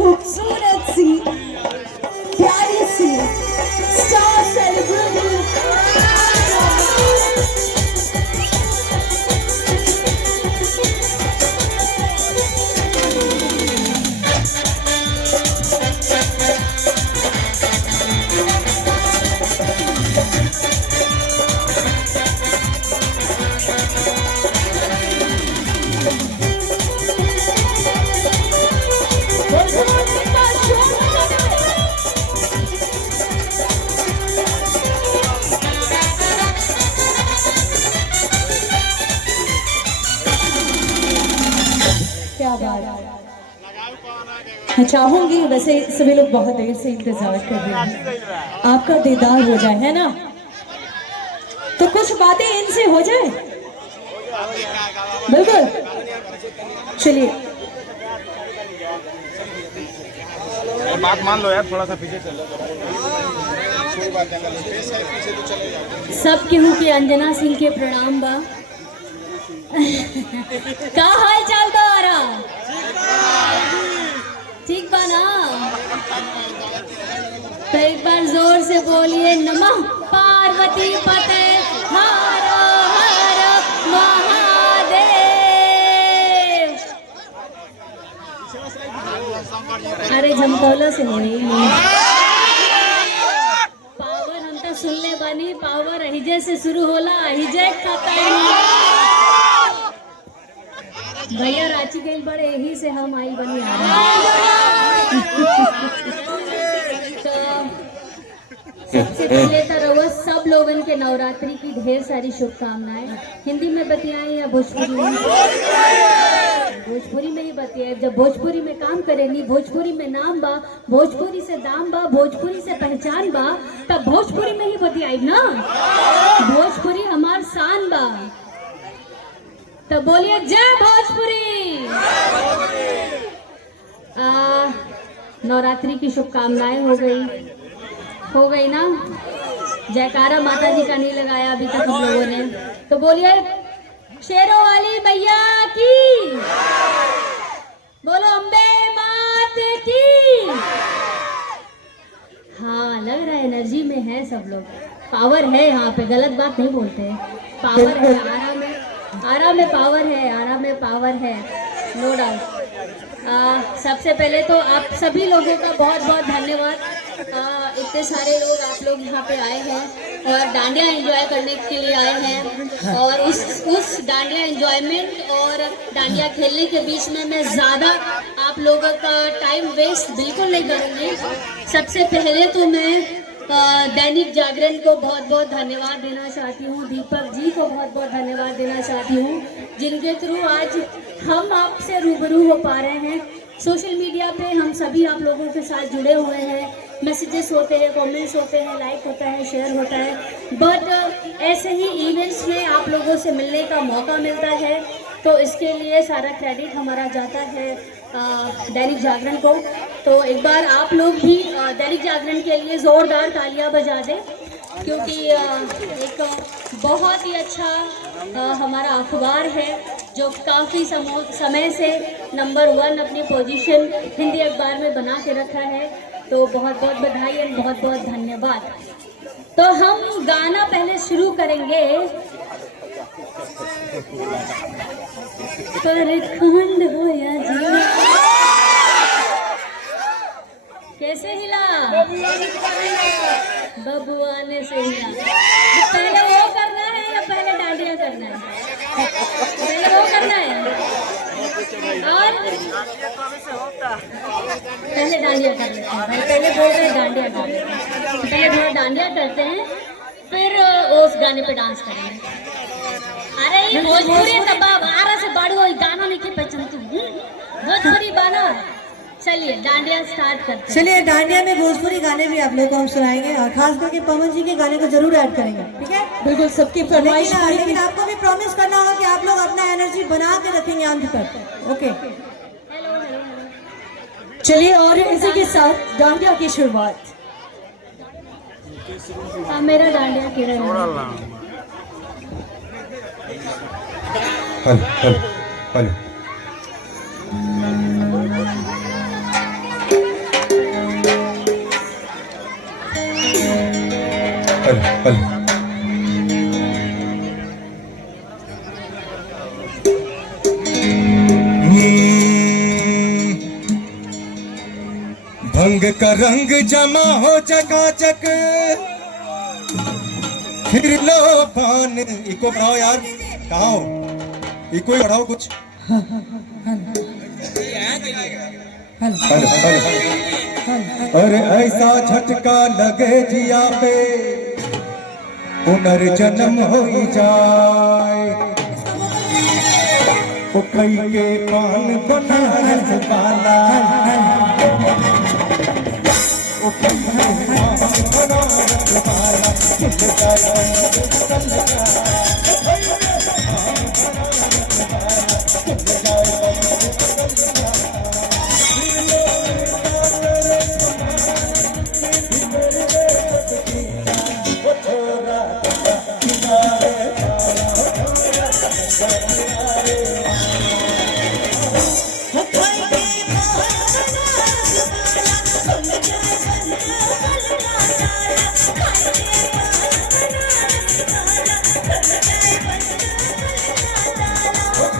खूबसूरत सी प्यारी सी star celebrity क्या बात। मैं चाहूंगी, वैसे सभी लोग बहुत देर से इंतजार कर रहे हैं आपका दीदार हो जाए, है ना? तो कुछ बातें इनसे हो जाए। बिल्कुल, चलिए बात मान लो यार, थोड़ा सा पीछे चलो। सब केहू के अंजना सिंह के प्रणाम बा। का हाल चाल तुम्हारा? ठीक बा ना? तो एक बार जोर से बोलिए, नमः पार्वती पते हर हर महादेव। अरे झमकौला से नहीं, पावर हम तो सुन ले बनी, पावर अहिजे से शुरू होला, अहिजे खत्म। भैया रांची गई बड़े, यही से हम आई बनी आ तो सबसे पहले तो रउआ सब लोगन के नवरात्रि की ढेर सारी शुभकामनाएं। हिंदी में बतियाएं या भोजपुरी में? भोजपुरी में ही बतियाए। जब भोजपुरी में काम करेंगी, भोजपुरी में नाम बा, भोजपुरी से दाम बा, भोजपुरी से पहचान बा, तब भोजपुरी में ही बतियाई ना। भोजपुरी हमार शान बा। तो बोलिए जय भोजपुरी। नवरात्रि की शुभकामनाएं हो गई ना? जयकारा माता जी का नहीं लगाया अभी तक हम लोगों ने, तो बोलिए शेरों वाली मैया की, बोलो अम्बे मात की। हाँ, लग रहा है एनर्जी में है सब लोग, पावर है यहाँ पे, गलत बात नहीं बोलते। पावर है आरा में पावर है, आरा में पावर है, नो डाउट। सबसे पहले तो आप सभी लोगों का बहुत बहुत धन्यवाद। इतने सारे लोग आप लोग यहाँ पे आए हैं और डांडिया एंजॉय करने के लिए आए हैं, और उस डांडिया एंजॉयमेंट और डांडिया खेलने के बीच में मैं ज़्यादा आप लोगों का टाइम वेस्ट बिल्कुल नहीं करूँगी। सबसे पहले तो मैं दैनिक जागरण को बहुत बहुत धन्यवाद देना चाहती हूँ, दीपक जी को बहुत बहुत धन्यवाद देना चाहती हूँ, जिनके थ्रू आज हम आपसे रूबरू हो पा रहे हैं। सोशल मीडिया पे हम सभी आप लोगों के साथ जुड़े हुए हैं, मैसेजेस होते हैं, कमेंट्स होते हैं, लाइक होता है, शेयर होता है, बट ऐसे ही इवेंट्स में आप लोगों से मिलने का मौका मिलता है, तो इसके लिए सारा क्रेडिट हमारा जाता है दैनिक जागरण को। तो एक बार आप लोग भी दैनिक जागरण के लिए ज़ोरदार तालियां बजा दें, क्योंकि एक बहुत ही अच्छा हमारा अखबार है जो काफ़ी समय से नंबर 1 अपनी पोजीशन हिंदी अखबार में बना के रखा है। तो बहुत बहुत बधाई और बहुत बहुत धन्यवाद। तो हम गाना पहले शुरू करेंगे। खंड हो या जी, कैसे हिला? बबुआ ने से हिला। पहले वो करना है या पहले डांडिया करना है? पहले वो करना है और पहले डांडिया कर लेते हैं भाई। पहले बोल रहे डांडिया कर लेते हैं, पहले थोड़ा डांडिया करते हैं, फिर उस गाने पे डांस करेंगे। अरे ये भोजपुरी तबाब आरा से बाड़ू गाना नहीं के पहचान तू भोजपुरी बाना। चलिए डांडिया स्टार्ट करते हैं। चलिए डांडिया में भोजपुरी गाने भी आप लोगों को हम सुनाएंगे, और खास करके पवन जी के गाने को जरूर ऐड करेंगे, ठीक है? बिल्कुल, सबकी फरमाइश। लेकिन आपको भी प्रॉमिस करना होगा कि आप लोग अपना एनर्जी बना के रखेंगे अंत तक, ओके? चलिए, और इसी के साथ डांडिया की शुरुआत। मेरा डांडिया किरण हेलो रंग का रंग जमा हो चकाचक, फिर लो पान। इको बढ़ाओ यार, कहाँ हो? इको ही बढ़ाओ कुछ। हेलो अरे ऐसा झटका लगे जिया पे, पुनर्जन्म हो जाए। ओ कई के पान बनारस वाला, ओ कई के पान बनारस वाला,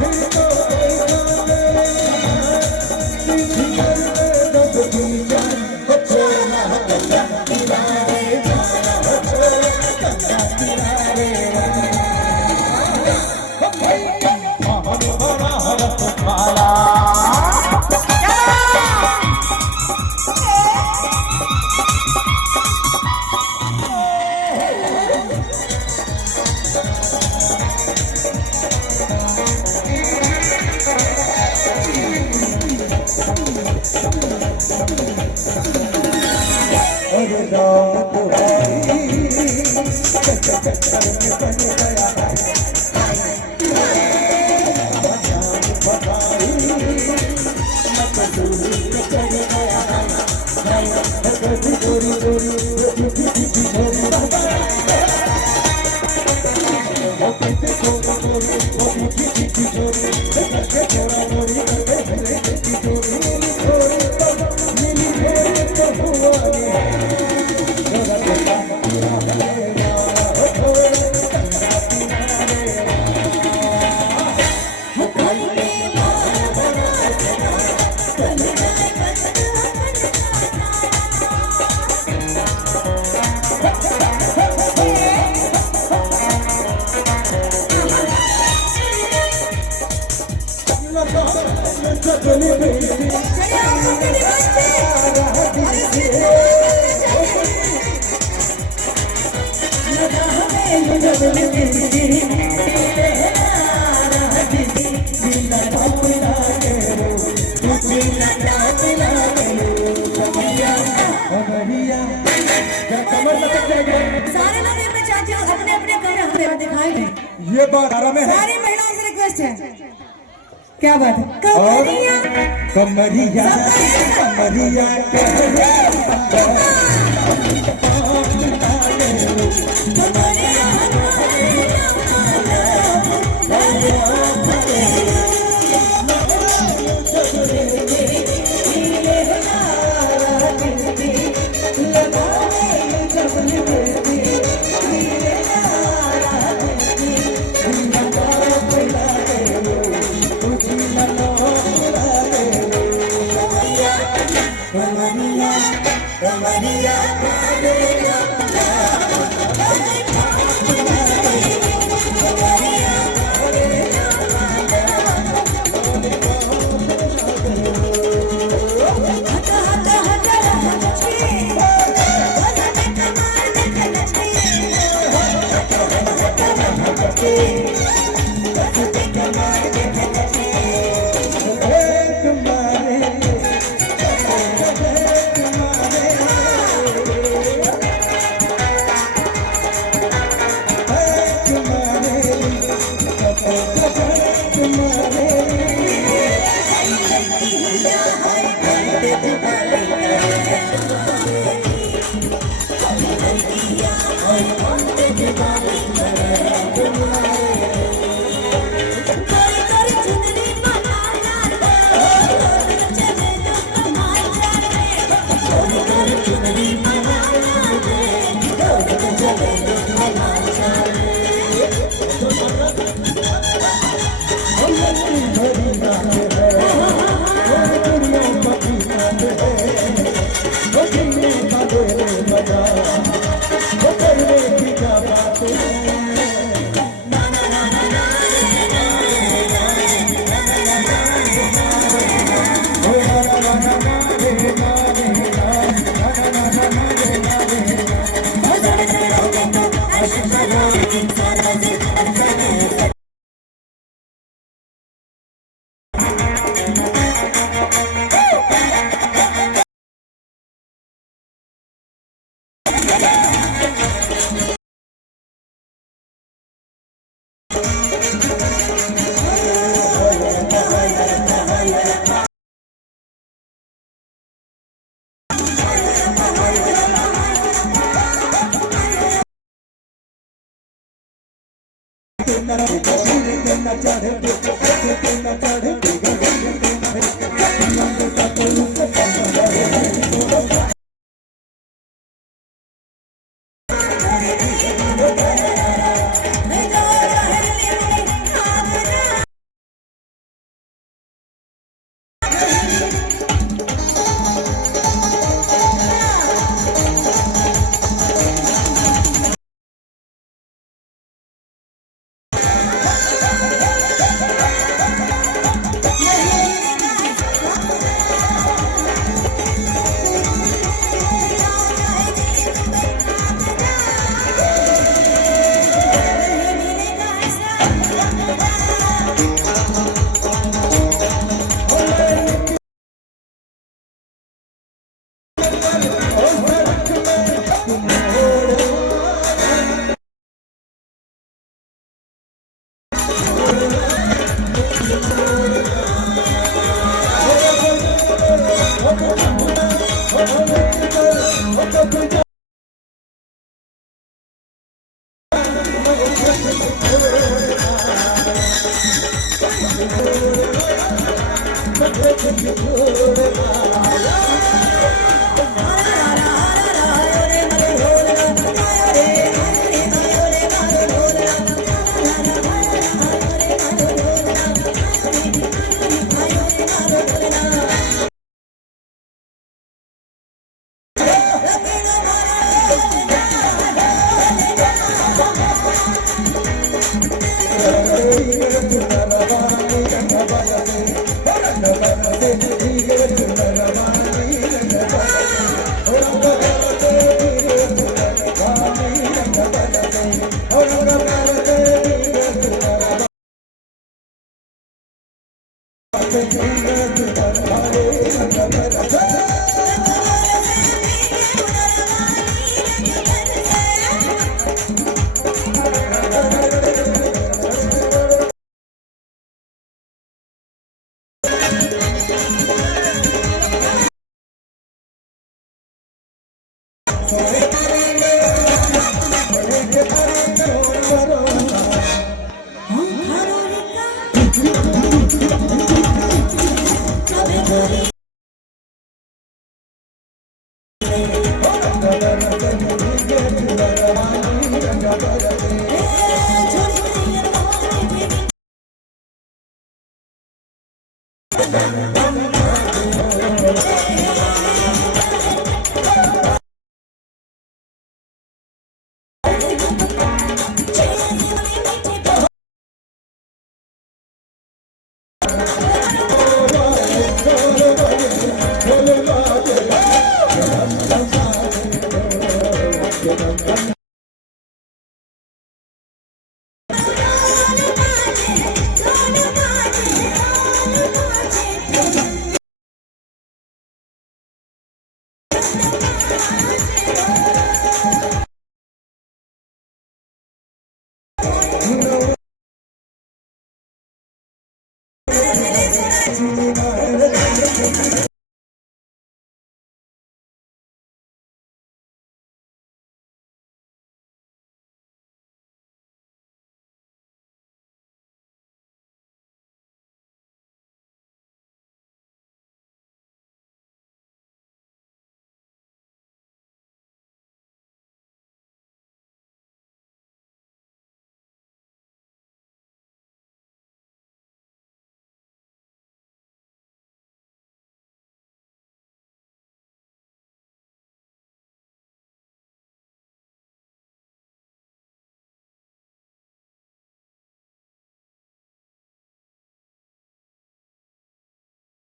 खुल जाए सारे लोग अपने चाचियों अपने अपने कमरे हमें दिखाई दें। ये बात आराम में है। सारी महिलाओं से रिक्वेस्ट है। क्या बात है? कमरिया कमरिया कमरिया है Thank you.